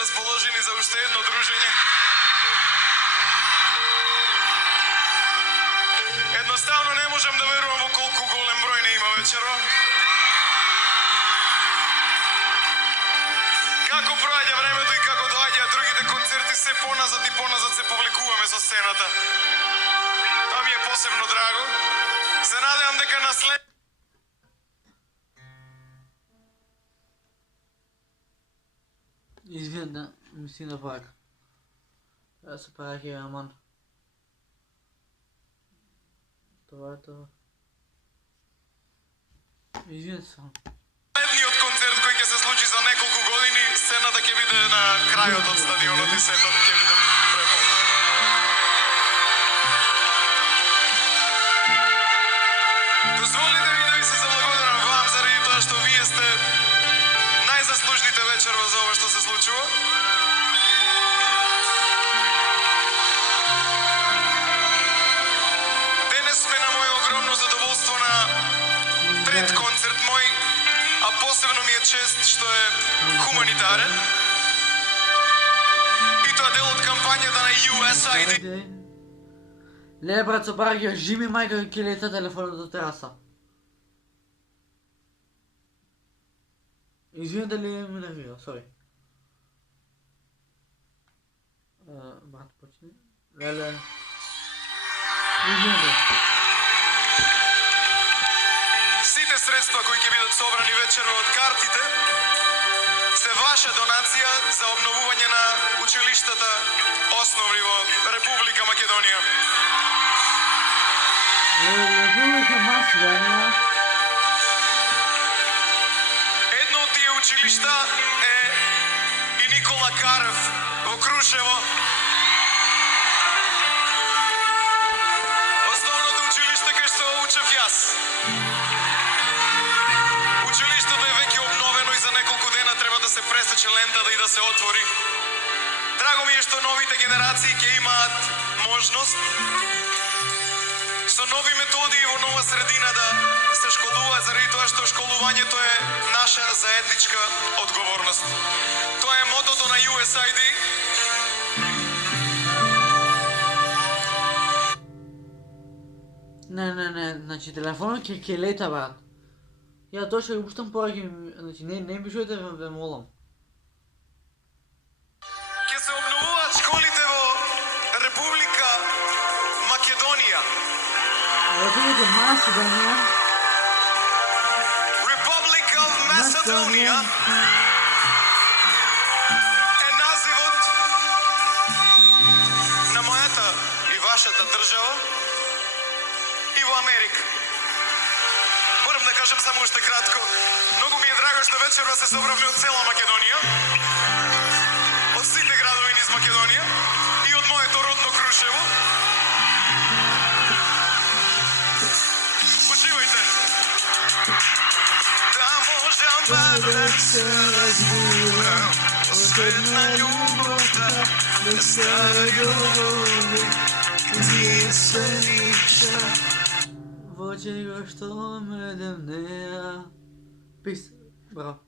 raspoloženi za ošte jedno druženje? Jednostavno ne možem da verujem u koliko golem broj ne ima večero. Kako prođe времето и како доаѓа другите концерти се поназад се повлекуваме со сцената. Това ми е посебно драго. Се надевам дека на след... Извини, мисли на пак. Трябва да се прави хираман. Това е това. Извини се. Следниот концерт кој ќе се случи за неколку години, сцената ќе биде на крајот од стадионот и сетот ќе биде преполна. Дозволите ми да ви се заблагодарам вам заради тоа што вие сте најзаслужните вечерва за ова што се случува. Денес сме на моје огромно задоволство на трет концерт мој, а посебно ми е чест што е хуманитарен. И тоа дел од кампањата на USAID. Леле, брат, со параѓа, жими мајка ќе лета телефонот до тераса. Извини дали ме нервира, сори. Брат, почни. Леле. Извини. Сите средства кои ќе бидат собрани вечерва од картите се ваша донација за обновување на училиштата основни во Република Македонија. Република Македонија. Едно од тие училишта е и Никола Карев во Крушево. Основното училиште кај што учев јас. Училиштето е веќе обновено и за неколку дена треба да се пресече лентата и да се отвори. Драго ми е што новите генерации ќе имаат можност со нови методи и во нова средина да се школуваат, заради тоа што школувањето е наша заедничка одговорност. Тоа е мотото на USAID. Не, значи телефонот ќе лета, брат. Ја тоа што ја пуштам пораки, значи не пишувате ве молам. Ќе се обновуваат школите во Република Македонија. Република Македонија. Republic of Macedonia е називот на мојата и вашата држава и во Америка. Морам да кажам само уште кратко. Многу ми е драго што вечерва се собравме од цела Македонија, од сите градови низ Македонија и од моето родно Крушево. Уживајте! Да можам да се разбирам од една љубовта, да стара љубови, тие се липша. Во чего што ме демнеа. Пис, браво.